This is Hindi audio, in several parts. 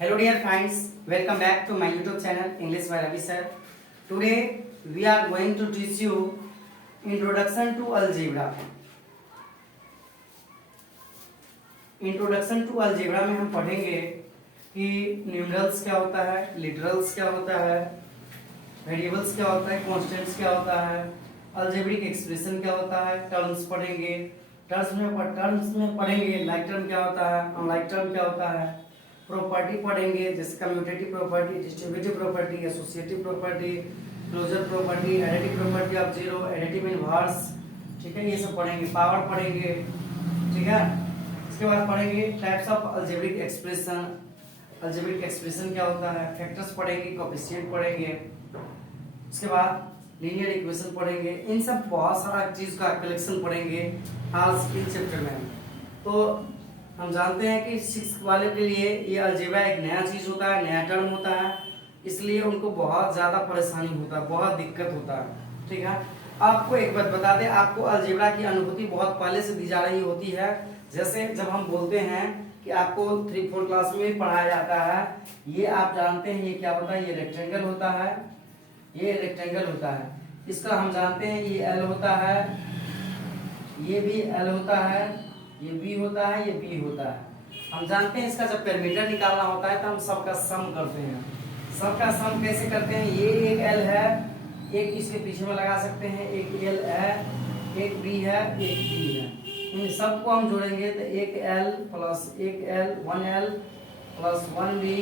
Hello dear friends, welcome back to my YouTube channel English by Ravi sir. Today we are going to teach you Introduction to Algebra. Introduction to algebra में हम पढ़ेंगे कि न्यूमरल्स क्या होता है, लिटरल्स क्या होता है, वेरिएबल्स क्या होता है, कॉन्स्टेंट्स क्या होता है, अलजेब्रिक एक्सप्रेशन क्या होता है, टर्म्स पढ़ेंगे, टर्म्स में पढ़ेंगे लाइक टर्म क्या होता है, अनलाइक टर्म क्या होता है, प्रॉपर्टी पढ़ेंगे जैसे commutative property, distributive property, associative property, closure property, additive property of zero, additive inverse, ठीक है, ये सब पढ़ेंगे। पावर पढ़ेंगे, ठीक है। इसके बाद पढ़ेंगे types of algebraic expression, algebraic expression क्या होता है, फैक्टर्स पढ़ेंगे, कोएफिशिएंट पढ़ेंगे। उसके बाद लीनियर इक्वेशन पढ़ेंगे। इन सब बहुत सारा चीज का कलेक्शन पढ़ेंगे आज इस चैप्टर में। तो हम जानते हैं कि 6 वाले के लिए ये अलजेब्रा एक नया चीज होता है, नया टर्म होता है, इसलिए उनको बहुत ज्यादा परेशानी होता है, बहुत दिक्कत होता है, ठीक है। आपको एक बात बता दें, आपको अलजेब्रा की अनुभूति बहुत पहले से दी जा रही होती है। जैसे जब हम बोलते हैं कि आपको 3-4 क्लास में पढ़ाया जाता है, ये आप जानते हैं ये क्या होता है, ये रेक्टेंगल होता है, ये रेक्टेंगल होता है, इसका हम जानते हैं ये एल होता है, ये भी एल होता है, ये बी होता है, ये बी होता है। हम जानते हैं इसका जब पेरीमीटर निकालना होता है तो हम सबका सम करते हैं। सबका सम कैसे करते हैं, ये एक एल है, एक इसके पीछे में लगा सकते हैं, एक एल है, एक बी है, एक बी है, इन सबको हम जोड़ेंगे तो एक एल प्लस एक L, 1L plus 1B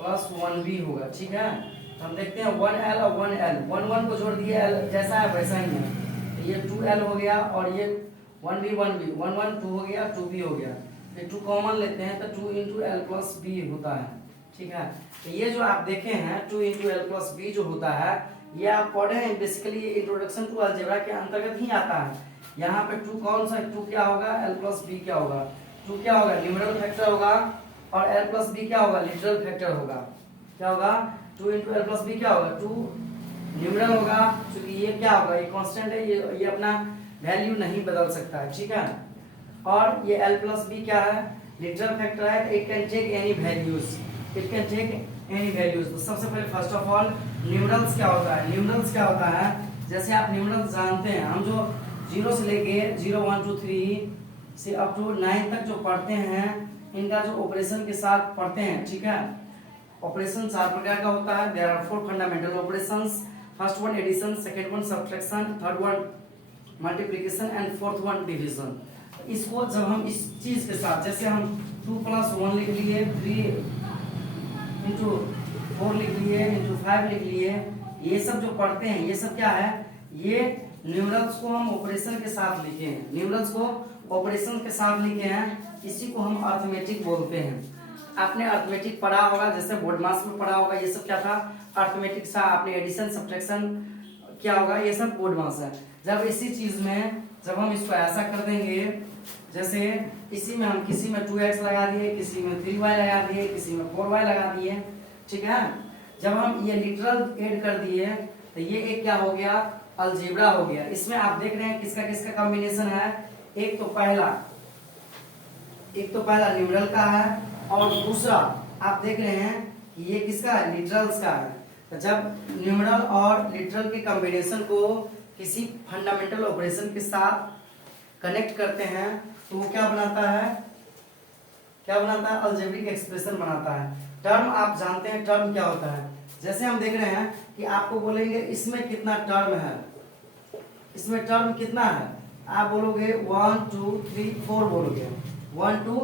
plus 1B होगा, ठीक है। तो हम देखते हैं 1L और 1L, 1 को जोड़ दिए, L जैसा है वैसा ही है, तो ये 2L हो गया और ये 1B 1B 1 2 हो गया, 2B हो गया। ये 2 कॉमन लेते हैं तो 2 × L प्लस B होता है, ठीक है। तो ये जो आप देखे हैं 2 × L प्लस B जो होता है, ये आप पढ़े हैं, बेसिकली ये इंट्रोडक्शन टू अलजेब्रा के अंतर्गत ही आता है। यहाँ पे 2 कौन सा 2 क्या होगा, L प्लस B क्या होगा, 2 क्या होगा, न्यूमेरल फैक्टर होगा, और L प्लस B क्या होगा, लिटरल फैक्टर होगा। क्या होगा, 2 × L प्लस B क्या होगा, 2 न्यूमेरल होगा, क्योंकि ये क्या होगा, ये कांस्टेंट है, ये अपना वैल्यू नहीं बदल सकता है, ठीक है। और ये L प्लस B क्या है, लिटरल फैक्टर है, it can take any values, it can take any values. तो सबसे पहले फर्स्ट ऑफ ऑल न्यूमेरल्स क्या होता है, न्यूमेरल्स क्या होता है, जैसे आप न्यूमेरल्स जानते हैं, हम जो 0 से लेके 0 1 2 3 से अप टू 9 तक जो पढ़ते हैं, इनका जो ऑपरेशन के साथ पढ़ते हैं, ठीक है। ऑपरेशन 4 प्रकार का होता है, there are 4 fundamental operations. First one addition, second one subtraction, third one multiplication and fourth one division. इसको जब हम इस चीज के साथ, जैसे हम 2 + 1 लिख लिए, 3 × 4 लिख लिए, × 5 लिख लिए, ये सब जो पढ़ते हैं ये सब क्या है, ये न्यूमेरल्स को हम ऑपरेशन के साथ लिखे हैं, न्यूमेरल्स को ऑपरेशन के साथ लिखे हैं, इसी को हम अर्थमेटिक बोलते हैं। आपने अर्थमेटिक पढ़ा होगा, जैसे बोर्ड मास में पढ़ा होगा, ये सब क्या था, अर्थमेटिक सा। आपने एडिशन सब्ट्रैक्शन क्या होगा, ये सब बोर्ड मास है। जब इसी चीज में जब हम इसको ऐसा कर देंगे, जैसे इसी में हम किसी में 2x लगा दिए, किसी में 3y लगा दिए, किसी में 4y लगा दिए, ठीक है। जब हम ये लिटरल ऐड कर दिए तो ये एक क्या हो गया, अलजेब्रा हो गया। इसमें आप देख रहे हैं किसका किसका कॉम्बिनेशन है, एक तो पहला न्यूमेरल का है, और दूसरा आप देख रहे हैं कि ये किसका है, लिटरल्स का है। तो जब न्यूमेरल और लिटरल के कॉम्बिनेशन को किसी फंडामेंटल ऑपरेशन के साथ कनेक्ट करते हैं तो वो क्या बनाता है, अलजेब्रिक एक्सप्रेशन बनाता है। टर्म आप जानते हैं, टर्म क्या होता है, जैसे हम देख रहे हैं कि आपको बोलेंगे इसमें कितना टर्म है, इसमें टर्म कितना है, आप बोलोगे 1 2 3 4 बोलोगे, 1 2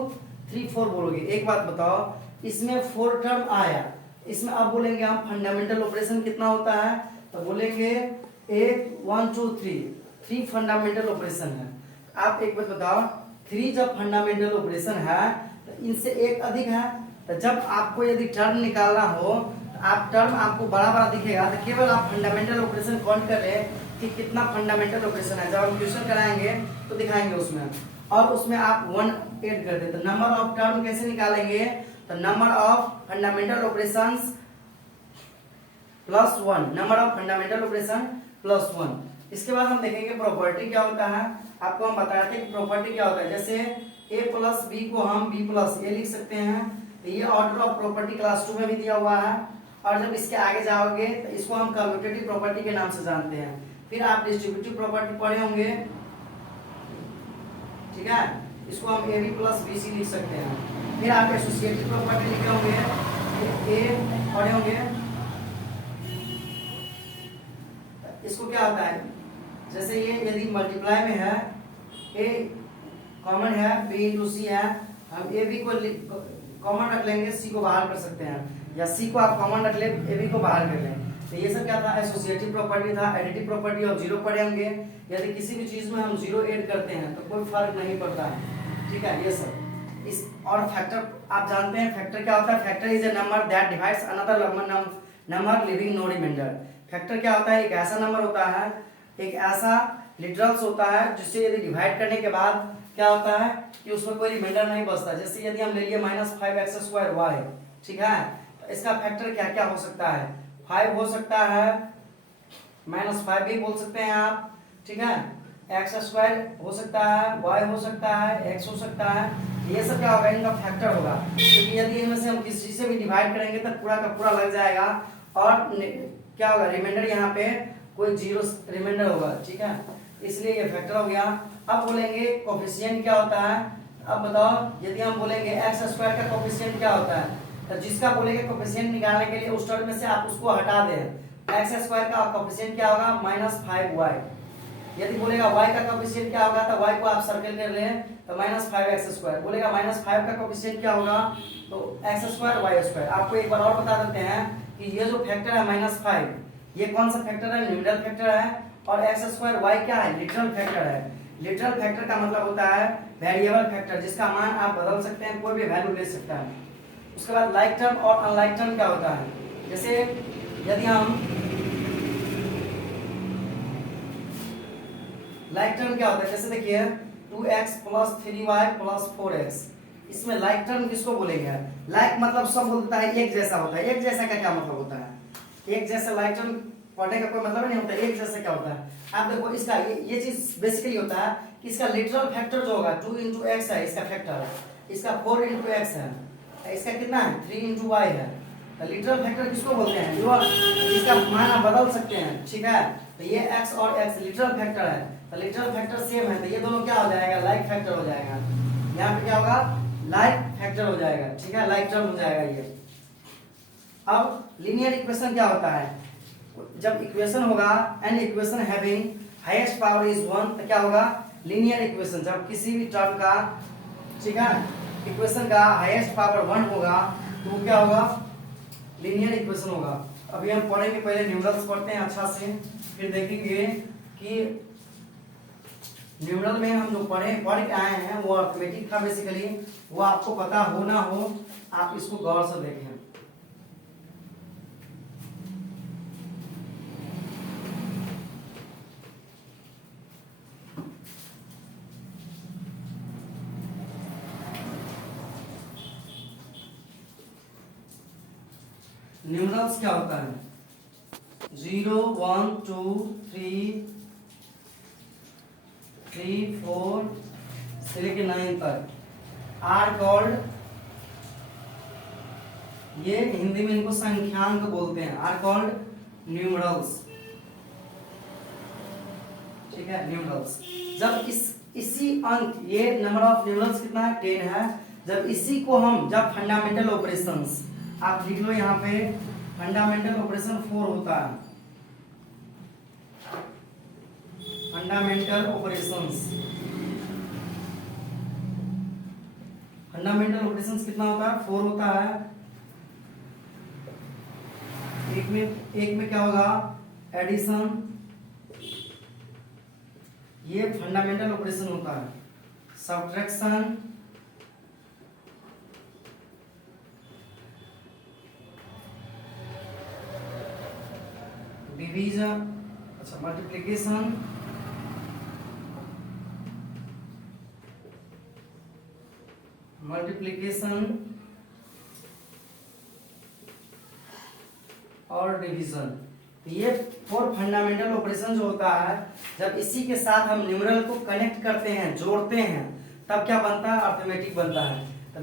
3 4 बोलोगे। एक बात बताओ, इसमें 4 टर्म आया, इसमें अब बोलेंगे हम फंडामेंटल ऑपरेशन कितना होता है, तो बोलेंगे 1 2 3 फंडामेंटल ऑपरेशन है। आप एक बात बताओ, 3 जब फंडामेंटल ऑपरेशन है तो इनसे एक अधिक है, तो जब आपको यदि टर्म निकालना हो तो आप टर्म आपको बड़ा बड़ा दिखेगा, तो केवल आप फंडामेंटल ऑपरेशन काउंट कर रहे कि कितना फंडामेंटल ऑपरेशन है। जब हम क्वेश्चन कराएंगे तो दिखाएंगे उसमें, और उसमें आप 1 ऐड कर देते। नंबर ऑफ टर्म कैसे निकालेंगे, तो number of fundamental operations plus 1, number of fundamental operation plus 1। इसके बाद हम देखेंगे प्रॉपर्टी क्या होता है। आपको हम बताते हैं कि प्रॉपर्टी क्या होता है, जैसे a प्लस बी को हम b प्लस ए लिख सकते हैं, तो ये ऑर्डर ऑफ प्रॉपर्टी क्लास 2 में भी दिया हुआ है। और जब इसके आगे जाओगे तो इसको हम कम्यूटेटिव प्रॉपर्टी के नाम से जानते हैं। फिर आप डिस्ट्रीब्यूटिव प्रॉपर्टी पढ़े होंगे, ठीक है, इसको हम A B plus B C लिख सकते हैं। फिर आप एसोसिएटिव प्रॉपर्टी लिखे होंगे, ए पढ़े होंगे। इसको क्या होता है, जैसे ये यदि मल्टीप्लाई में है, ए कॉमन है, बी इंटू सी है, हम ए बी को कॉमन रख लेंगे, सी को बाहर कर सकते हैं, या सी को आप कॉमन रख ले, ए बी को बाहर कर लें। तो ये सब क्या था, एसोसिएटिव प्रॉपर्टी था। एडिटिव प्रॉपर्टी और जीरो पढ़े होंगे। यदि किसी भी चीज में हम जीरो ऐड करते हैं तो कोई फर्क नहीं पड़ता है, ठीक है, ये सब। इस और फैक्टर आप जानते हैं, फैक्टर क्या होता है, factor is a number that divides another number living no reminder. Factor क्या होता है, एक ऐसा नंबर होता है, एक ऐसा लिटरल्स होता है जिससे यदि डिवाइड करने के बाद क्या होता है कि उसमें कोई रिमाइंडर नहीं बचता। जैसे यदि हम ले लिए -5x² y, ठीक है, तो इसका फैक्टर क्या क्या हो सकता है, 5 हो सकता है, -5 भी बोल सकते हैं आप, ठीक है, x² हो सकता है, y हो सकता है, x हो सकता है। ये सब क्या होगा, इनका फैक्टर होगा। क्योंकि यदि इनमें से हम किसी से भी डिवाइड करेंगे तो पूरा का पूरा लग जाएगा और क्या होगा, रिमाइंडर यहाँ पे कोई जीरो रिमाइंडर होगा, ठीक है, इसलिए ये फैक्टर हो गया। अब बोलेंगे कोफिशिएंट क्या होता है। अब बताओ, यदि हम बोलेंगे x² का कोफिशिएंट क्या होता है, तो जिसका बोलेंगे कोफिशिएंट निकालने के लिए उस टर्म में से आप उसको हटा दें। x² का कोफिशिएंट क्या होगा, -5y। यदि बोलेगा y का कोफिशिएंट क्या होगा, तो y को आप सर्कल कर लें, तो -5x²। बोलेगा -5 का कोफिशिएंट क्या होगा, तो x² y²। आपको एक बार और बता देते हैं कि ये जो फैक्टर है -5, ये कौन सा फैक्टर है, न्यूमेरल फैक्टर है, और x² y क्या है, लिटरल फैक्टर है। लिटरल फैक्टर का मतलब होता है वेरिएबल फैक्टर, जिसका मान आप बदल सकते हैं, कोई भी वैल्यू ले सकता है। उसके बाद लाइक टर्म और अनलाइक टर्म क्या होता है, जैसे यदि हम लाइक टर्म क्या होता है, जैसे देखिए 2x + 3y + 4x, इसमें लाइक टर्म किसको बोलेंगे, लाइक मतलब सब बोलता है एक जैसा होता है। एक जैसा का क्या मतलब होता है, एक जैसा लाइक टर्म पढ़ने का कोई मतलब नहीं होता। एक जैसा क्या होता है, आप देखो इसका ये चीज बेसिकली होता है कि इसका लिटरल फैक्टर जो होगा 2 × x है, इसका फैक्टर, इसका 4 × x है, इसका कितना है 3 × y है। तो लिटरल फैक्टर किसको बोलते हैं, जो इसका मान आप बदल सकते हैं, ठीक है। तो ये x और x लिटरल फैक्टर है, तो लिटरल फैक्टर सेम है, तो ये दोनों क्या हो जाएगा, लाइक फैक्टर हो जाएगा। यहाँ पे क्या होगा, लाइक फैक्टर हो जाएगा, ठीक है, लाइक टर्म हो जाएगा ये। अब लीनियर इक्वेशन क्या होता है, जब इक्वेशन होगा an equation having highest power is 1, तो क्या होगा, लीनियर इक्वेशन। जब किसी भी टर्म का, ठीक है, इक्वेशन का हाईएस्ट पावर 1 होगा तो क्या होगा, लीनियर इक्वेशन होगा। अभी हम पढ़ेंगे, पहले न्यूमरल्स पढ़ते हैं अच्छा से, फिर देखेंगे कि न्यूमरल में हम जो पढ़ के आए हैं वो अर्थमेटिक था बेसिकली, वो आपको पता हो ना हो, आप इसको गौर से देखें। न्यूमरल्स क्या होता है, 0 1 2 3 4 से लेके 9 तक आर कॉल्ड, ये हिंदी में इनको संख्यांक बोलते हैं, आर कॉल्ड न्यूमरल्स, ठीक है, न्यूमरल्स। जब इसी अंक, ये नंबर ऑफ न्यूमरल्स कितना है, 10 है। जब इसी को हम, जब फंडामेंटल ऑपरेशंस, आप लिख लो यहाँ पे, फंडामेंटल ऑपरेशन 4 होता है, फंडामेंटल ऑपरेशंस, फंडामेंटल ऑपरेशंस कितना होता है, 4 होता है। एक में क्या होगा, एडिशन, ये फंडामेंटल ऑपरेशन होता है, सब्ट्रैक्शन, डिवीजन, अच्छा मल्टीप्लिकेशन, और डिवीजन। ये 4 फंडामेंटल ऑपरेशन जो होता है, जब इसी के साथ हम न्यूमरल को कनेक्ट करते हैं, जोड़ते हैं, तब क्या बनता है, अर्थमेटिक बनता है। तो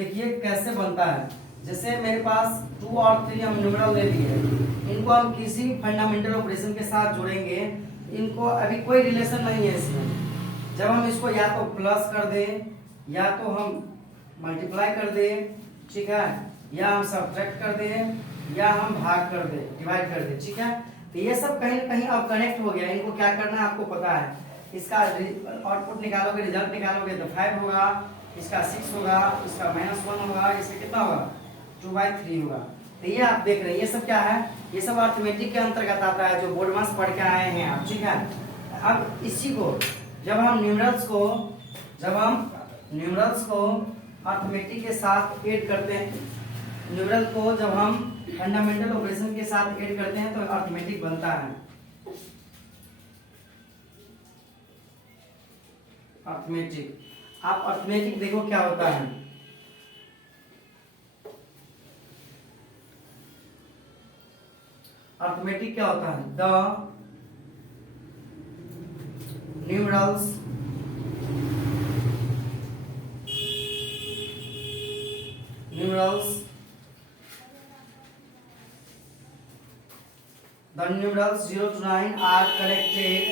देखिए कैसे बनता है। जैसे मेरे पास 2 और 3 हम न्यूमेरल ले लिए, इनको हम किसी फंडामेंटल ऑपरेशन के साथ जोड़ेंगे। इनको अभी कोई रिलेशन नहीं है इसमें। जब हम इसको या तो प्लस कर दें, या तो हम मल्टीप्लाई कर दें, ठीक है, या हम सब्ट्रैक्ट कर दें, या हम भाग कर दें, डिवाइड कर दें, ठीक है। तो ये सब कहीं ना कहीं अब कनेक्ट हो गया। इनको क्या करना है आपको पता है। इसका आउटपुट निकालोगे, रिजल्ट निकालोगे तो 5 होगा, इसका 6 होगा, इसका -1 होगा, इसका कितना होगा 2/3 होगा। तो ये आप देख रहे हैं, ये सब क्या है, ये सब अर्थमेटिक के अंतर्गत आता है, जो बोर्ड मास पढ़ के आए हैं आप, ठीक है। अब इसी को जब हम न्यूमरल्स को अर्थमेटिक के साथ ऐड करते हैं, न्यूमरल को जब हम फंडामेंटल ऑपरेशन के साथ ऐड करते हैं तो अर्थमेटिक बनता है। अर्थमेटिक, आप अर्थमेटिक देखो क्या होता है। अर्थमेटिक क्या होता है, the numerals the numerals 0 to 9 are connected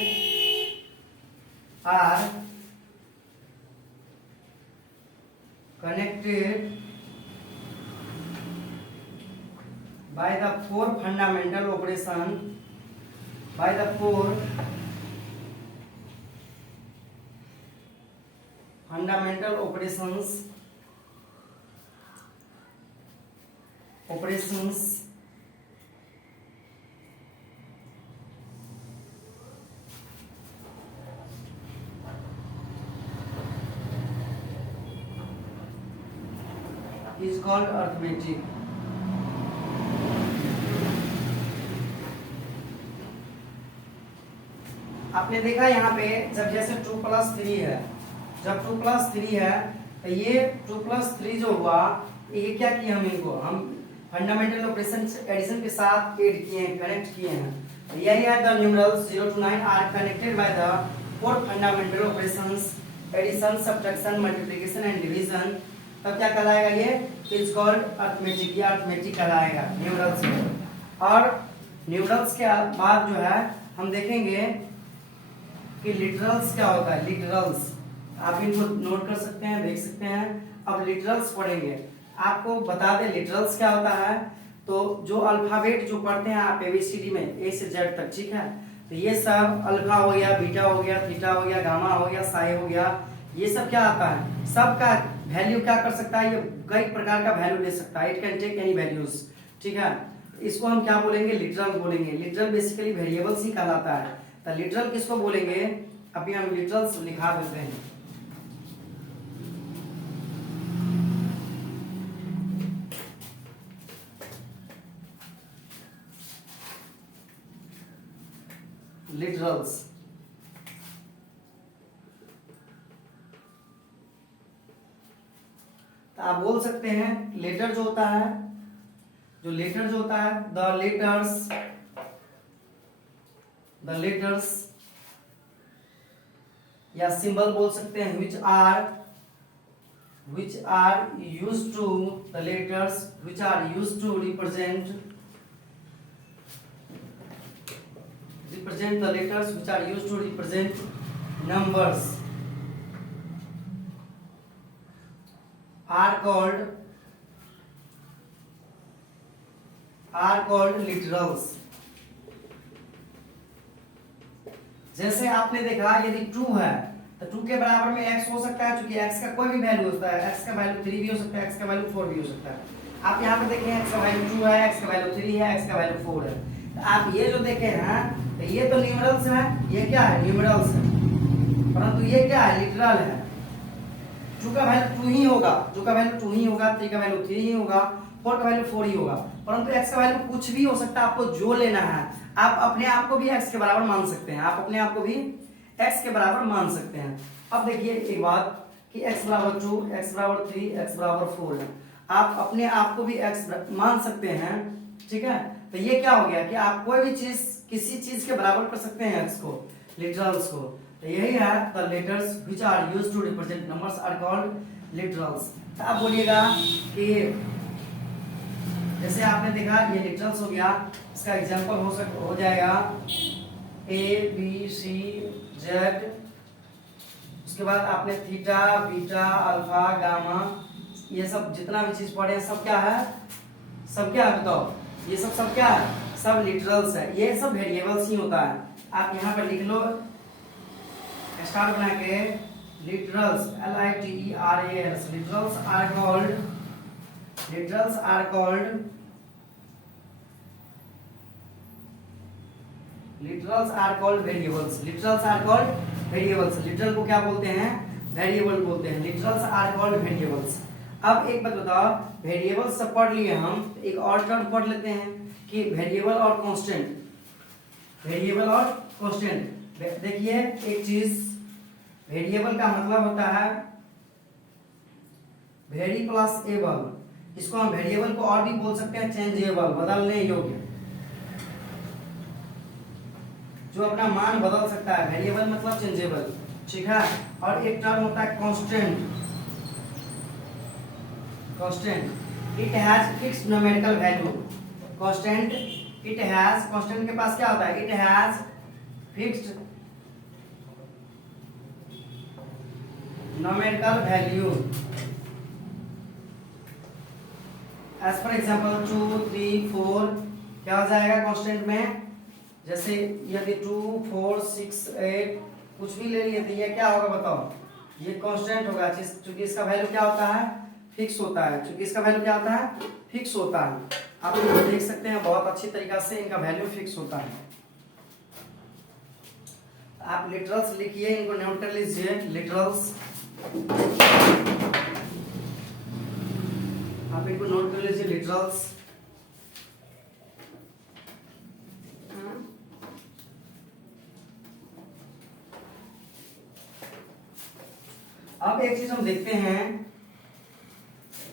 by the 4 fundamental operations is called arithmetic. आपने देखा यहाँ पे जब जैसे 2 + 3 है, जब 2 + 3 है तो ये 2 + 3 जो हुआ, ये क्या किया हम फंडामेंटल ऑपरेशन एडिशन के साथ ऐड किए हैं, कनेक्ट किए हैं। तो यही है the numerals 0 to 9 are connected by the 4 fundamental operations addition, subtraction, multiplication and division. तब क्या कहलाएगा, ये इज कॉल्ड अर्थमेटिक, ये अर्थमेटिक कहलाएगा न्यूमरल्स में। और न्यूमरल्स के बाद जो है हम देखेंगे कि लिटरल्स क्या होता है। लिटरल्स आप इनको नोट कर सकते हैं, देख सकते हैं। अब लिटरल्स पढ़ेंगे, आपको बता दें लिटरल्स क्या होता है। तो जो अल्फाबेट जो पढ़ते हैं आप एबीसीडी में ए से जेड तक, ठीक है, तो ये सब अल्फा हो गया, बीटा हो गया, थीटा हो गया, गामा हो गया, साई हो गया, ये सब क्या आता है, सबका वैल्यू क्या कर सकता है, ये कई प्रकार का वैल्यू ले सकता है। It can take any values, ठीक है। इसको हम क्या बोलेंगे, लिटरल बोलेंगे। लिटरल बेसिकली वेरिएबल्स ही कहलाता है। तो लिटरल किसको बोलेंगे, अभी हम लिटरल्स लिखा देते हैं। लिटरल्स तो आप बोल सकते हैं लेटर जो होता है, द लेटर्स या सिंबल बोल सकते हैं which are used to the letters which are used to represent the letters which are used to represent numbers are called literals। जैसे आपने देखा यदि 2 है तो 2 के बराबर में x हो सकता है, क्योंकि x का कोई भी वैल्यू होता है। x का वैल्यू 3 भी हो सकता है, x का वैल्यू 4 भी हो सकता है। आप यहाँ पे देखें x का वैल्यू 2 है, x का वैल्यू 3 है, x का वैल्यू 4 है। तो आप ये जो देखे हैं तो ये तो न्यूमरल्स है, ये क्या है, न्यूमरल्स है, परंतु ये क्या है, लिटरल है। 2 का वैल्यू 2 ही होगा, 2 का वैल्यू 2 ही होगा, 3 का वैल्यू 3 ही होगा, 4 का वैल्यू 4 ही होगा, परंतु x का वैल्यू कुछ भी हो सकता है। आपको जो लेना है, आप अपने आप को भी x के बराबर मान सकते हैं, आप अपने आप को भी x के बराबर मान सकते हैं। अब देखिए एक बात कि x बराबर 2, x बराबर 3, x बराबर 4 है, आप अपने आप को भी x मान सकते हैं, ठीक है। तो ये क्या हो गया कि आप कोई भी चीज किसी चीज के बराबर कर सकते हैं x को, लिटरल्स को। तो यही है the letters which are used to represent numbers are called literals. तो आप बोलिएगा कि जैसे आपने देखा ये लिटरल्स हो गया, इसका एग्जांपल हो जाएगा ए बी सी जेड, उसके बाद आपने थीटा बीटा अल्फा गामा, ये सब जितना भी चीज पढ़े हैं सब क्या है, सब क्या है बताओ, ये सब क्या है, सब लिटरल्स है, ये सब वेरिएबल्स ही होता है। आप यहाँ पर लिख लो स्टार बना के, literals LITERALS, literals are called variables, literals are called variables, literal को क्या बोलते हैं, वेरिएबल बोलते हैं, लिटरल्स आर कॉल्ड वेरिएबल्स। अब एक बात बताओ, वेरिएबल्स सब पढ़ लिए हम, एक और टर्म पढ़ लेते हैं कि वेरिएबल और कांस्टेंट, वेरिएबल और कांस्टेंट। देखिए एक चीज, वेरिएबल का मतलब होता है वेरी प्लस एबल, इसको हम वेरिएबल को और भी बोल सकते हैं चेंजेबल, बदलने योग्य, जो अपना मान बदल सकता है, वेरिएबल मतलब चेंजेबल, ठीक है। और एक टर्म होता है constant, constant it has fixed numerical value, constant it has, constant के पास क्या होता है, it has fixed numerical value, as for example 2 3 4 क्या हो जाएगा कांस्टेंट में, जैसे यदि 2 4 6 8 कुछ भी ले लिए तो ये क्या होगा बताओ, ये कांस्टेंट होगा, क्योंकि इसका वैल्यू क्या होता है, फिक्स होता है, क्योंकि इसका वैल्यू क्या होता है, फिक्स होता है। आप इनको देख सकते हैं बहुत अच्छी तरीका से, इनका वैल्यू फिक्स होता है। आप लिटरल्स लिखिए, इनको नोट कर लीजिए, लिटरल्स आप इनको नोट कर लीजिए, लिटरल्स। अब एक चीज हम देखते हैं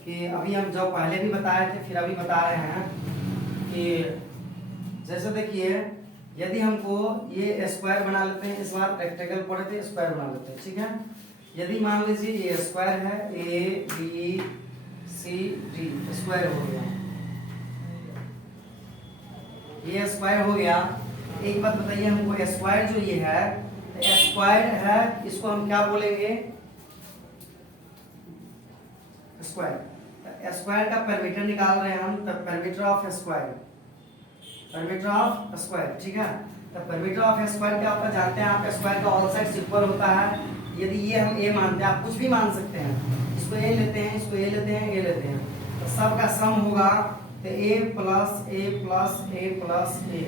कि अभी हम जो पहले भी बताए थे फिर अभी बता रहे हैं कि जैसे देखिए, यदि हमको ये स्क्वायर बना लेते हैं, इस बार रेक्टेंगल पढ़े थे, स्क्वायर बना लेते हैं, ठीक है। यदि मान लीजिए ये स्क्वायर है, A B C D, square हो गया, ये स्क्वायर हो गया। एक बात बताइए हमको, स्क्वायर जो ये है, स्क्वायर है, इसको हम क्या बोलेंगे, स्क्वायर। स्क्वायर का पैरामीटर निकाल रहे हैं हम, तो parameter of square, parameter of square, ठीक है। तो पैरामीटर ऑफ स्क्वायर क्या होता है जानते हैं आप, स्क्वायर का ऑल साइड्स इक्वल होता है। यदि ये हम ए मानते हैं, आप कुछ भी मान सकते हैं, इसको ए लेते हैं, इसको ए लेते हैं, ए लेते हैं, तो सब का सम होगा, तो ए प्लस ए प्लस ए प्लस ए।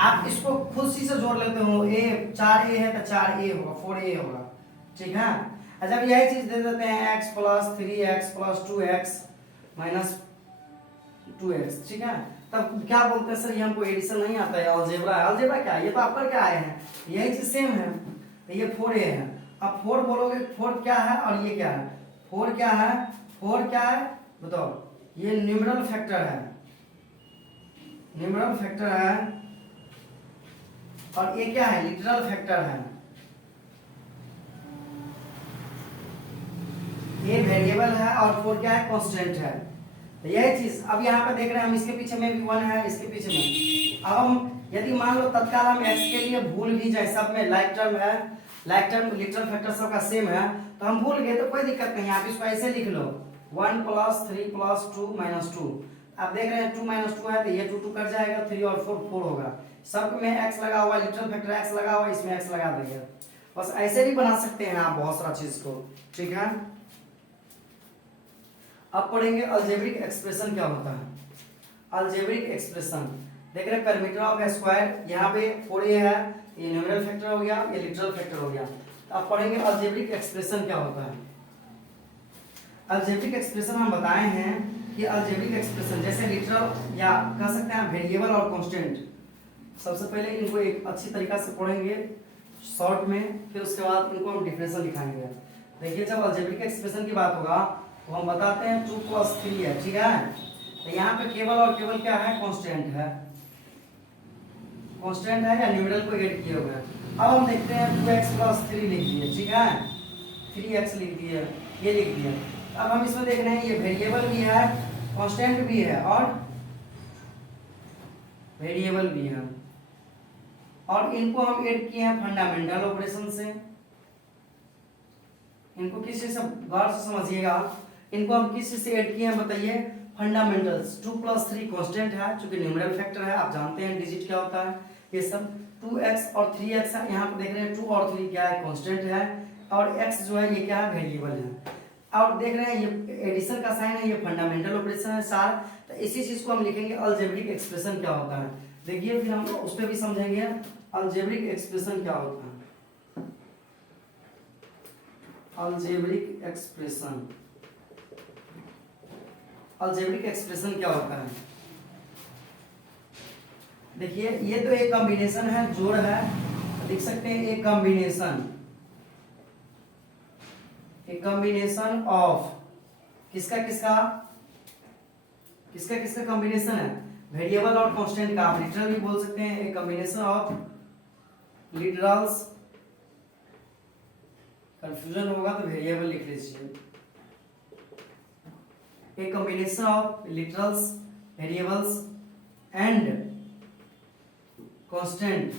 आप इसको खुद से जोड़ लेते हो, ए 4 ए है तो 4 ए होगा, 4 ए होगा, ठीक है। जब यही चीज दे देते हैं x plus 3x plus 2x minus 2x, ठीक है, तब क्या बोलते हैं सर ये हमको एडिशन नहीं आता है, अलजेब्रा है। अलजेब्रा क्या है, ये तो आप कर के आए हैं, यही चीज सेम है, तो ये 4a है। अब 4 बोलोगे, 4 क्या है और ये क्या है, 4 क्या है, 4 क्या है बताओ, ये न्यूमरल फैक्टर है, न्यूमरल फैक्टर है, और ये क्या है, लिटरल फैक्टर है। ये वेरिएबल है और 4 क्या है, कांस्टेंट है। तो यही चीज अब यहाँ पे देख रहे हैं हम, इसके पीछे में भी 1 है, इसके पीछे में। अब हम यदि मान लो तत्काल हम x के लिए भूल भी जाए, सब में लाइक टर्म है, लाइक टर्म लिटरल फैक्टर सबका सेम है, तो हम भूल गए तो कोई दिक्कत नहीं, आप इसको ऐसे लिख लो 1 प्लस 3 प्लस 2 माइनस 2। आप देख रहे हैं 2 माइनस 2 है तो ये 2 2 कट जाएगा, 3 और 4 4 होगा, सब में x लगा हुआ, लिटरल फैक्टर x लगा हुआ, इसमें x लगा देंगे। बस ऐसे भी बना सकते हैं आप बहुत सारा चीज को, ठीक है। अब पढ़ेंगे अलजेब्रिक एक्सप्रेशन क्या होता है। अलजेब्रिक एक्सप्रेशन देख रहे हैं, पैरामीटर ऑफ स्क्वायर, यहाँ पे 4a है, ये न्यूमरल फैक्टर हो गया, ये लिटरल फैक्टर हो गया। तो अब पढ़ेंगे अलजेब्रिक एक्सप्रेशन क्या होता है। अलजेब्रिक एक्सप्रेशन हम बताए हैं कि अलजेब्रिक एक्सप्रेशन जैसे लिटरल या कह सकते हैं वेरिएबल और कांस्टेंट, सबसे पहले इनको एक अच्छी तरीका से पढ़ेंगे शॉर्ट में, फिर उसके बाद इनको हम डिफरेंशियल लिखाएंगे। देखिए जब अलजेब्रिक एक्सप्रेशन की बात होगा तो हम बताते हैं 2 प्लस 3 है, ठीक है। तो यहाँ पे केवल और केवल क्या है, कांस्टेंट है, कांस्टेंट है या न्यूमरल को ऐड किए हुए हैं। अब हम देखते हैं 2x प्लस 3 लिख दिए, ठीक है, 3x लिख दिए, ये लिख दिया। अब हम इसमें देख रहे हैं ये वेरिएबल भी है, कांस्टेंट भी है और वेरिएबल भी है, और इनको हम ऐड किए हैं फंडामेंटल ऑपरेशन से। इनको किस चीज से गौर से समझिएगा, इनको हम किस चीज से ऐड किए हैं बताइए, फंडामेंटल्स। 2 + 3 कांस्टेंट है चूंकि न्यूमेरल फैक्टर है, आप जानते हैं डिजिट क्या होता है, ये सब 2x और 3x है। यहाँ पे देख रहे हैं 2 और 3 क्या है, कांस्टेंट है, और x जो है ये क्या है, वेरिएबल है। और देख रहे हैं ये एडिशन का साइन है, ये फंडामेंटल ऑपरेशन है सार। तो इसी चीज को हम लिखेंगे अलजेब्रिक एक्सप्रेशन क्या होता है। देखिए फिर हम उस पर भी समझेंगे अलजेब्रिक एक्सप्रेशन क्या होता है। अलजेब्रिक एक्सप्रेशन, अलजेब्रिक एक्सप्रेशन क्या होता है। देखिए ये तो एक कॉम्बिनेशन है, जोड़ है, लिख सकते हैं एक कॉम्बिनेशन, एक कॉम्बिनेशन ऑफ किसका किसका किसका किसका कॉम्बिनेशन है, वेरिएबल और कांस्टेंट का। आप लिटरल भी बोल सकते हैं, एक कॉम्बिनेशन ऑफ लिटरल्स, कंफ्यूजन होगा तो वेरिएबल लिख लीजिए। एक combination of literals, variables and constant,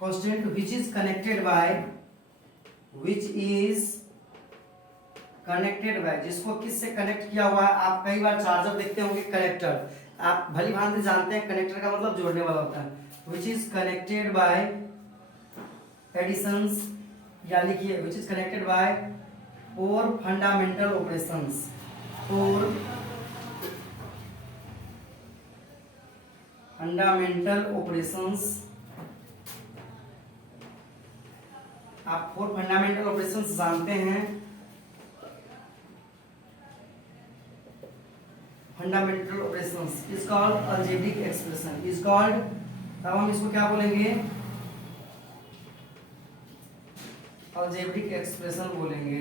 constant which is connected by, जिसको किससे कनेक्ट किया हुआ है। आप कई बार चार्जर देखते होंगे कनेक्टर, आप भली भांति जानते हैं कनेक्टर का मतलब जोड़ने वाला होता है। which is connected by additions, या लिखिए which is connected by 4 fundamental operations, 4 fundamental operations। आप 4 फंडामेंटल ऑपरेशंस जानते हैं, fundamental operations is called algebraic expression, is called, तब हम इसको क्या बोलेंगे, अलजेब्रिक एक्सप्रेशन बोलेंगे,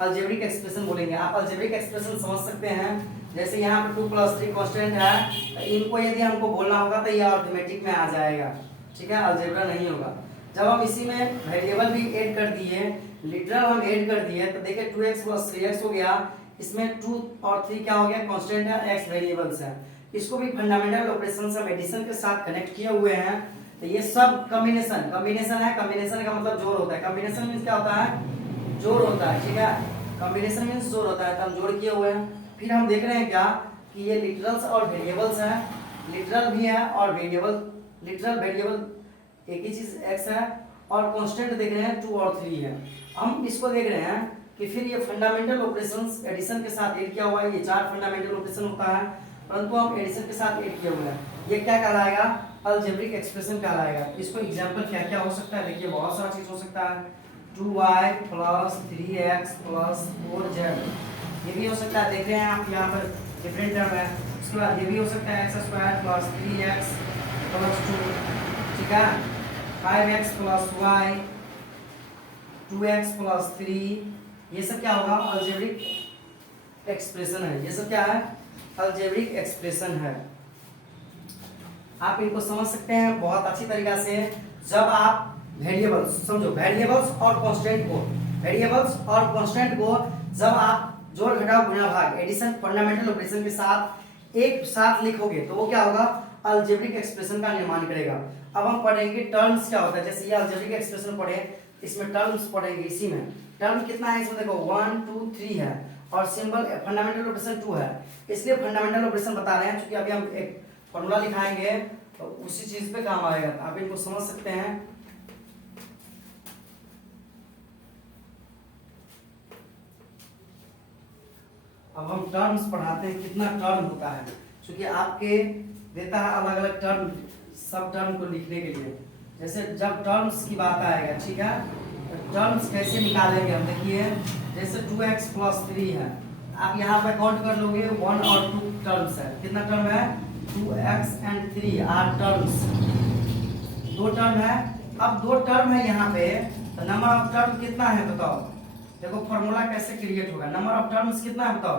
अलजेब्रिक एक्सप्रेशन बोलेंगे। आप अलजेब्रिक एक्सप्रेशन समझ सकते हैं, जैसे यहाँ पर 2 + 3 कांस्टेंट है, तो इनको यदि हमको बोलना होगा तो ये अरिथमेटिक में आ जाएगा, ठीक है, अलजेब्रा नहीं होगा। जब हम इसी में वेरिएबल भी ऐड कर दिए, लिटरल हम ऐड कर दिए, तो देखिए 2x + 3x हो गया, इसमें 2 और 3 क्या हो गया, कांस्टेंट है, x वेरिएबल्स है। इसको भी फंडामेंटल ऑपरेशन से एडिशन के साथ कनेक्ट किए हुए हैं, तो ये सब कॉम्बिनेशन है। कॉम्बिनेशन का मतलब जोड़ होता है, कॉम्बिनेशन मींस क्या होता है, जोड़ होता है, ठीक है, कॉम्बिनेशन मींस जोड़ होता है, तो हम जोड़ किए हुए हैं। फिर हम देख रहे हैं क्या कि ये लिटरल्स और वेरिएबल्स है, लिटरल भी है और वेरिएबल, लिटरल वेरिएबल एक ही चीज x है, और कांस्टेंट देख रहे हैं 2 और 3 है। हम इसको देख रहे हैं कि फिर ये फंडामेंटल ऑपरेशंस एडिशन के साथ ऐड किया हुआ है, ये 4 फंडामेंटल ऑपरेशन होता है, परंतु हम एडिशन के साथ ऐड किए हुए हैं, ये क्या कहलाएगा, अलजेब्रिक एक्सप्रेशन कहलाएगा। इसको एग्जांपल क्या क्या हो सकता है, देखिए बहुत सारा चीज हो सकता है, 2y + 3x + 4z, ये भी हो सकता है, देख रहे हैं आप यहाँ पर डिफरेंट टर्म है। उसके बाद ये भी हो सकता है x² + 3x + 2, ठीक है, 5x + y, 2x + 3, ये सब क्या होगा, अलजेब्रिक एक्सप्रेशन है। ये सब क्या है, अलजेब्रिक एक्सप्रेशन है। आप इनको समझ सकते हैं बहुत अच्छी तरीका से जब आप वेरिएबल्स, समझो वेरिएबल्स और कांस्टेंट को, वेरिएबल्स और कांस्टेंट को जब आप जोड़ घटाव गुणा भाग एडिशन फंडामेंटल ऑपरेशन के साथ एक साथ लिखोगे तो वो क्या होगा, अलजेब्रिक एक्सप्रेशन का निर्माण करेगा। अब हम पढ़ेंगे टर्म्स क्या होता है, जैसे ये अलजेब्रिक एक्सप्रेशन पढ़े, इसमें टर्म्स पढ़ेंगे। इसी में टर्म कितना है, इसमें देखो 1 2 3 है, और सिंबल फंडामेंटल ऑपरेशन 2 है, इसलिए फंडामेंटल ऑपरेशन बता रहे हैं, क्योंकि अभी हम एक फॉर्मूला लिखाएंगे तो उसी चीज पे काम आएगा, आप इनको समझ सकते हैं। अब हम टर्म्स पढ़ाते हैं, कितना टर्म होता है, क्योंकि आपके देता है अलग अलग टर्म, सब टर्म को लिखने के लिए। जैसे जब टर्म्स की बात आएगा, ठीक है, तो टर्म्स कैसे निकालेंगे हम, देखिए जैसे 2x + 3 है, आप यहाँ पे काउंट कर लोगे 1 और 2 टर्म्स है, कितना टर्म है, 2x and 3 are terms, 2 term है। अब 2 टर्म है यहाँ पे, तो नंबर ऑफ टर्म कितना है बताओ, देखो फॉर्मूला कैसे क्रिएट होगा, नंबर ऑफ टर्म्स कितना है बताओ,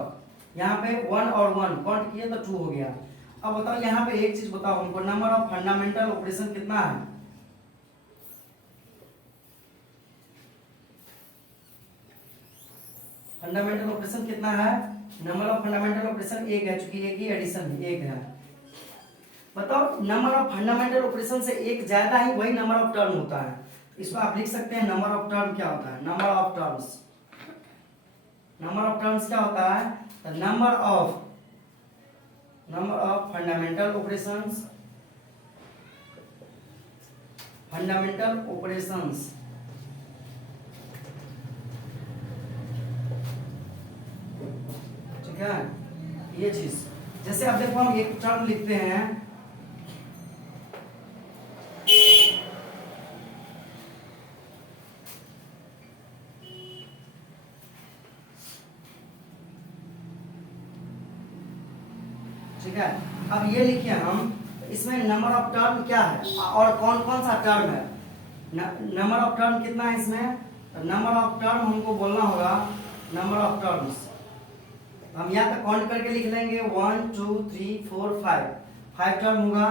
यहाँ पे 1 और 1 काउंट किए तो 2 हो गया। अब बताओ यहाँ पे एक चीज बताओ हमको, नंबर ऑफ फंडामेंटल ऑपरेशन कितना है? फंडामेंटल ऑपरेशन कितना है? नंबर ऑफ फंडामेंटल ऑपरेशन एक है, चूंकि एक ही एडिशन है, एक है। बताओ नंबर ऑफ फंडामेंटल ऑपरेशन से एक ज्यादा ही वही नंबर ऑफ टर्म होता है। इसको आप लिख सकते हैं नंबर ऑफ टर्म क्या होता है? Number of terms, number of terms क्या होता है? The number of fundamental operations, fundamental operations ठीक है, ये चीज। जैसे अब देखो हम एक टर्म लिखते हैं, ठीक है। अब ये लिखिए हम, इसमें नंबर ऑफ टर्म क्या है और कौन कौन सा टर्म है? नंबर ऑफ टर्म कितना है इसमें? नंबर ऑफ टर्म हमको बोलना होगा नंबर ऑफ टर्म्स। हम यहाँ पे काउंट करके लिख लेंगे 1 2 3 4 5 टर्म होगा।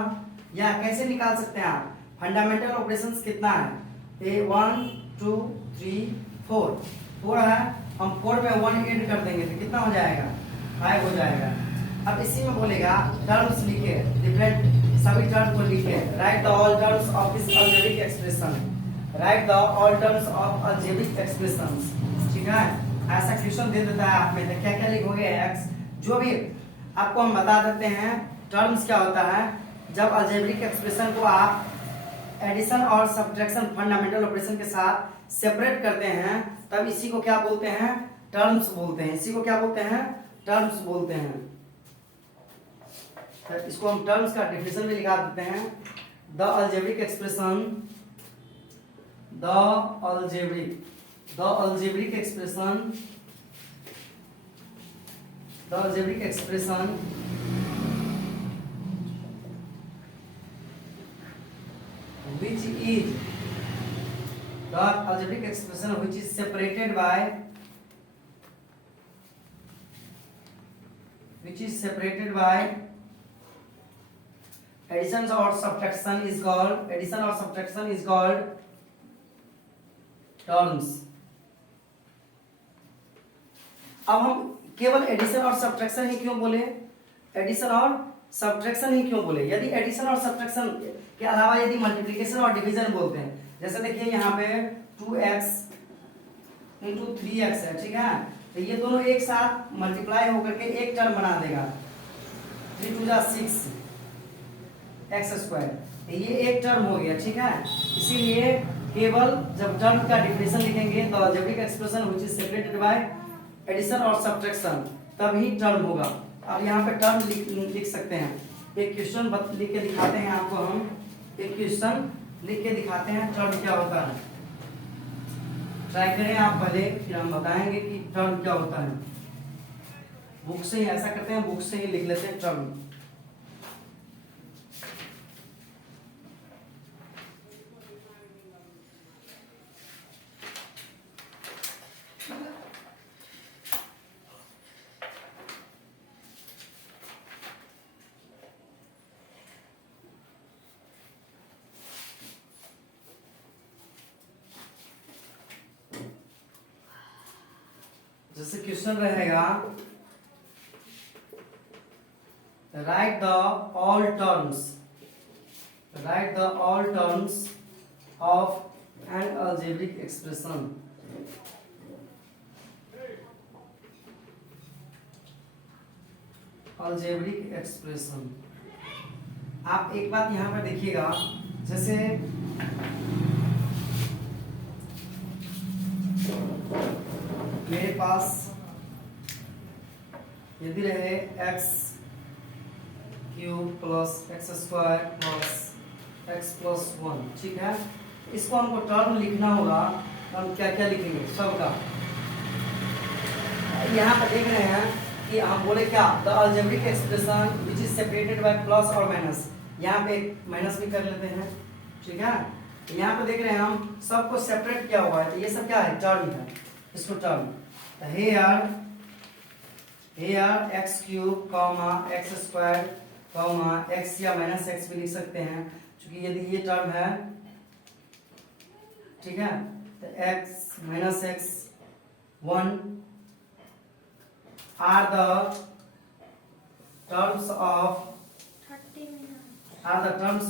या कैसे निकाल सकते हैं आप? फंडामेंटल ऑपरेशंस कितना है? ये 1 2 3 4 है, हम 4 में 1 ऐड कर देंगे तो कितना हो जाएगा? 5 हो जाएगा। अब इसी में बोलेगा टर्म्स लिखे, डिफरेंट सभी टर्म को लिखे। Right the all terms of this algebraic expression, right the all terms of algebraic expressions. ठीक है, ऐसा क्वेश्चन दे देता है आप में, तो क्या क्या लिखोगे? एक्स, जो भी आपको हम बता देते हैं। टर्म्स क्या होता है? जब अलजेब्रिक एक्सप्रेशन को आप एडिशन और सब्ट्रैक्शन फंडामेंटल ऑपरेशन के साथ सेपरेट करते हैं, तब इसी को क्या बोलते हैं? टर्म्स बोलते हैं। इसी को क्या बोलते हैं? टर्म्स बोलते हैं। इसको हम टर्म्स का डेफिनेशन में लिखा देते हैं। The algebraic expression, the algebraic expression, the algebraic expression which is the algebraic expression which is separated by addition or subtraction is called terms। अब हम केवल एडिशन और सब्ट्रैक्शन ही क्यों बोले? एडिशन और सब्ट्रैक्शन ही क्यों बोले? यदि एडिशन और सब्ट्रैक्शन के अलावा यदि मल्टीप्लिकेशन और डिवीजन बोलते हैं, जैसे देखिए यहाँ पे 2x इंटू 3x है, ठीक है, तो ये दोनों एक साथ मल्टीप्लाई होकर के एक टर्म बना देगा, 3 2 6 x स्क्वायर, तो ये एक टर्म हो गया। ठीक है, इसीलिए केवल जब टर्म का डिफिनेशन लिखेंगे तो algebraic expression which is separated by addition और सब्ट्रैक्शन तभी टर्म होगा। अब यहाँ पे टर्म लिख सकते हैं। एक क्वेश्चन लिख के दिखाते हैं आपको, हम एक क्वेश्चन लिख के दिखाते हैं टर्म क्या होता है। ट्राई करें आप पहले, फिर हम बताएंगे कि टर्म क्या होता है। बुक से ही ऐसा करते हैं, बुक से ही लिख लेते हैं टर्म। जैसे क्वेश्चन रहेगा, right the all terms of N algebraic expression. Algebraic expression, आप एक बात यहां पर देखिएगा, जैसे मेरे पास यदि रहे x cube plus x square plus x plus 1, ठीक है, इसको हमको टर्म लिखना होगा, तो हम क्या क्या लिखेंगे सबका। यहाँ पर देख रहे हैं कि हम बोले क्या, the algebraic expression which is separated bye plus और माइनस, यहाँ पे माइनस भी कर लेते हैं, ठीक है। यहाँ पे देख रहे हैं हम सबको सेपरेट किया हुआ है, तो ये सब क्या है? टर्म है, इसको term. here x cube comma x square comma x या माइनस एक्स भी लिख सकते हैं, क्योंकि यदि ये टर्म है, ठीक है, तो x minus x 1 are the terms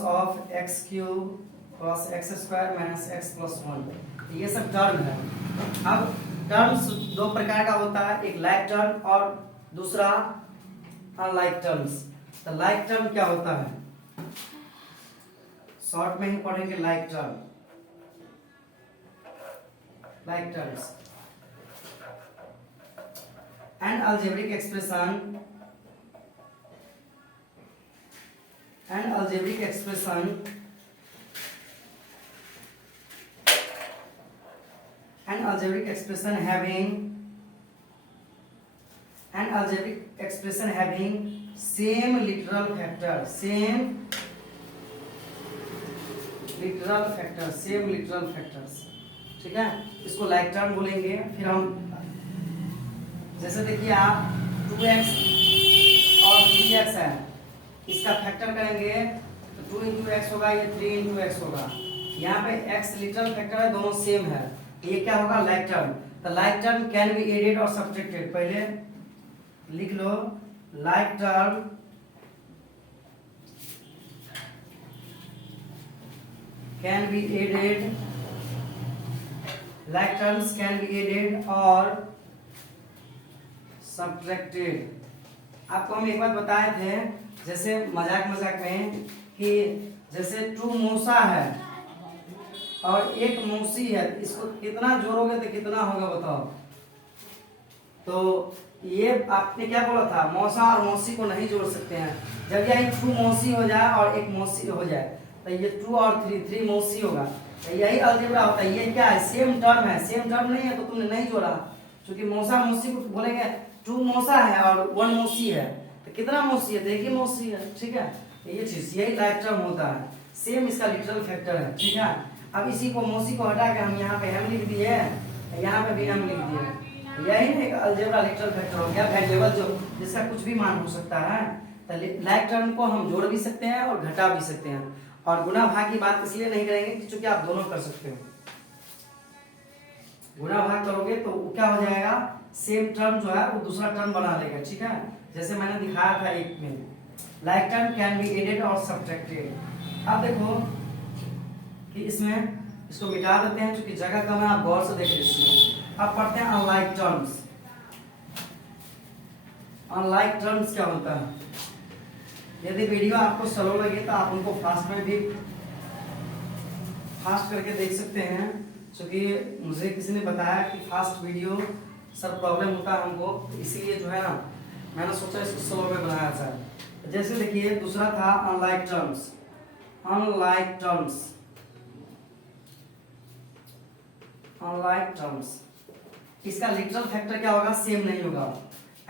of x cube plus x square minus x plus 1। ये सब टर्म है। अब टर्म्स दो प्रकार का होता है, एक लाइक टर्म और दूसरा अनलाइक टर्म्स। तो लाइक टर्म क्या होता है, शॉर्ट में ही पढ़ेंगे like term. Like terms and algebraic expression having same literal factors, ठीक है, इसको लाइक टर्म बोलेंगे। फिर हम जैसे देखिए आप 2x और 3x है, इसका फैक्टर करेंगे तो 2 इंटू एक्स होगा, ये 3 इंटू एक्स होगा। यहाँ पे x लिटरल फैक्टर है, दोनों सेम है, तो ये क्या होगा, लाइक टर्म। तो like term can be added और सब्ट्रैक्टेड। पहले लिख लो, like term can be added, like terms can be added और सब्ट्रैक्टेड। आपको हम एक बात बताए थे, जैसे मजाक में कि जैसे 2 मूसा है और 1 मूसी है, इसको कितना जोड़ोगे तो कितना होगा बताओ। तो ये आपने क्या बोला था, मौसा और मौसी को नहीं जोड़ सकते हैं। जब यही 2 मौसी हो जाए और 1 मौसी हो जाए तो ये 2 और 3 मौसी होगा। तो यही अलजेब्रा होता है। ये क्या है, सेम टर्म है, सेम टर्म नहीं है तो तुमने नहीं जोड़ा, क्योंकि मौसा मौसी को बोलेंगे 2 मौसा है और 1 मौसी है, तो कितना मौसी है, तो 1 ही मौसी है, ठीक है। ये चीज यही लाइक टर्म होता है, सेम इसका लिटरल फैक्टर है, ठीक है। अब इसी को मौसी को हटा के हम यहाँ पे हम लिख दिए, यहाँ पे भी हम लिख दिए, यही एक अलजेब्रा लिटरल फैक्टर हो गया, वेरिएबल जो जिसका कुछ भी मान हो सकता है। तो लाइक टर्म को हम जोड़ भी सकते हैं और घटा भी सकते हैं, और गुणा भाग की बात इसलिए नहीं करेंगे क्योंकि आप दोनों कर सकते हो। गुणा भाग करोगे तो क्या हो जाएगा, सेम टर्म जो है वो दूसरा टर्म बना लेगा, ठीक है। जैसे मैंने दिखाया था एक में, like term can be added और सब्ट्रैक्टेड। अब देखो कि इसमें इसको मिटा देते हैं क्योंकि जगह कम है, आप गौर से देख लीजिए। अब पढ़ते हैं अनलाइक टर्म्स। अनलाइक टर्म्स क्या होता है, यदि वीडियो आपको स्लो लगे तो आप उनको फास्ट में भी फास्ट करके देख सकते हैं, क्योंकि मुझे किसी ने बताया कि फास्ट वीडियो सर प्रॉब्लम होता है हमको, तो इसीलिए जो है ना मैंने सोचा इसको स्लो में बनाया जाए। जैसे देखिए दूसरा था unlike terms. Unlike terms, unlike terms, इसका लिटरल फैक्टर क्या होगा, सेम नहीं होगा।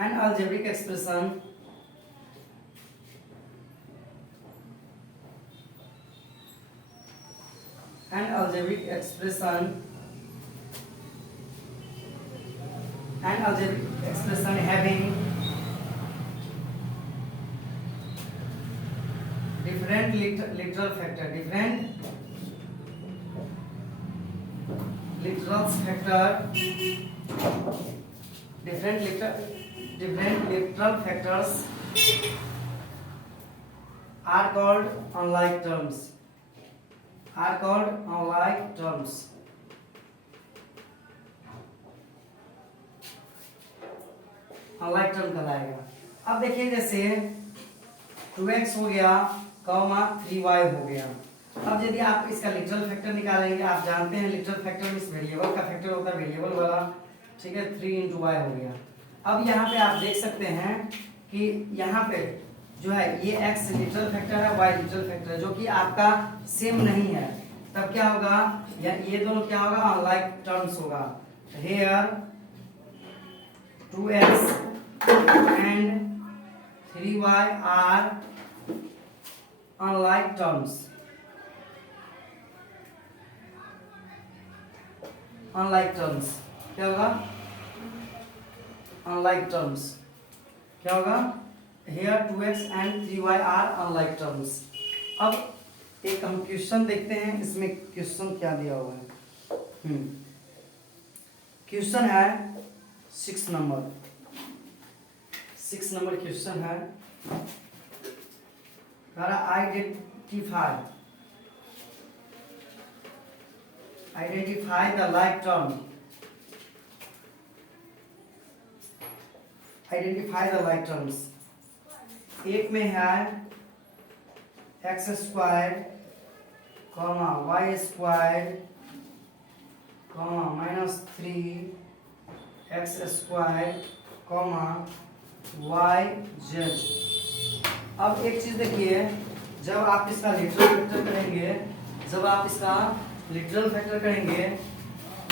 N algebraic expression, an algebraic expression having different literal factor, different literal factors are called unlike terms, are called unlike terms। Unlike term कहलाएगा। अब देखिए जैसे 2x हो गया, कॉमा 3y हो गया। अब यदि आप इसका लिटरल फैक्टर निकालेंगे, आप जानते हैं लिटरल फैक्टर इस वेरिएबल का फैक्टर होता है, वेरिएबल वाला, ठीक है। 3 इंटू वाई हो गया। अब यहाँ पे आप देख सकते हैं कि यहाँ पे जो है ये x लिटरल फैक्टर है, y लिटरल फैक्टर है, जो कि आपका सेम नहीं है। तब क्या होगा, या ये दोनों क्या होगा, अनलाइक टर्म्स होगा। Here 2x and 3y are unlike terms, unlike terms क्या होगा, unlike terms क्या होगा, here 2x and 3y are unlike terms। अब एक हम क्वेश्चन देखते हैं, इसमें क्वेश्चन क्या दिया हुआ है। क्वेश्चन है 6 नंबर क्वेश्चन है। Identify the like term. Identify the like terms. एक में है X square comma Y square comma -3 X square comma Y Z. अब एक चीज देखिए, जब आप इसका लिटरल फैक्टर करेंगे,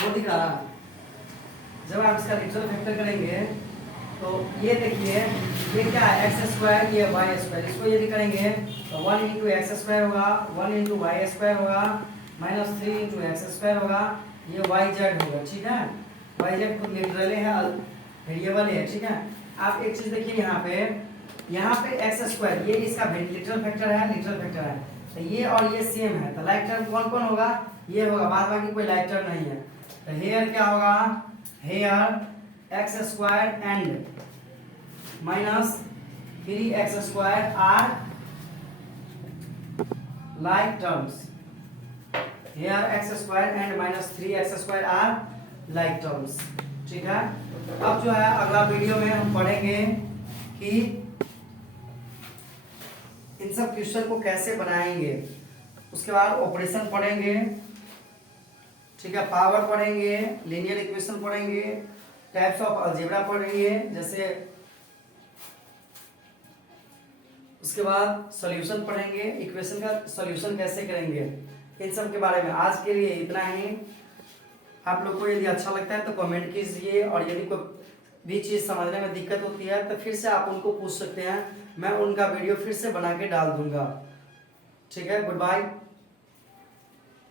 वो दिख रहा है। जब आप इसका लिटरल फैक्टर करेंगे तो ये देखिए, ये क्या है, एक्स स्क्वायर, ये वाई स्क्वायर। इसको यदि करेंगे तो 1 इंटू एक्स स्क्वायर होगा, 1 इंटू वाई स्क्वायर होगा, -3 इंटू एक्स स्क्वायर होगा, ये वाई जेड होगा। ठीक है, वाई जेड खुद लिटरल है, वेरिएबल है। ठीक है, आप एक चीज देखिए, यहाँ पे एक्स स्क्वायर, ये इसका लिटरल फैक्टर है, तो ये और ये सेम है, तो लाइक टर्म कौन कौन होगा, ये होगा, बाद बाकी कोई लाइक टर्म नहीं है। तो हेयर क्या होगा, here X square and -3 X square are like terms. Here X square and -3 X square are like terms. ठीक है, अब जो है अगला वीडियो में हम पढ़ेंगे कि इन सब क्वेश्चन को कैसे बनाएंगे। उसके बाद ऑपरेशन पढ़ेंगे। ठीक है, पावर पढ़ेंगे, लीनियर इक्वेशन पढ़ेंगे, टाइप्स ऑफ अलजेब्रा पढ़ेंगे जैसे, उसके बाद सॉल्यूशन पढ़ेंगे, इक्वेशन का सॉल्यूशन कैसे करेंगे, इन सब के बारे में। आज के लिए इतना ही। आप लोग को यदि अच्छा लगता है तो कमेंट कीजिए, और यदि कोई भी चीज़ समझने में दिक्कत होती है तो फिर से आप उनको पूछ सकते हैं, मैं उनका वीडियो फिर से बना के डाल दूंगा। ठीक है, गुड बाय।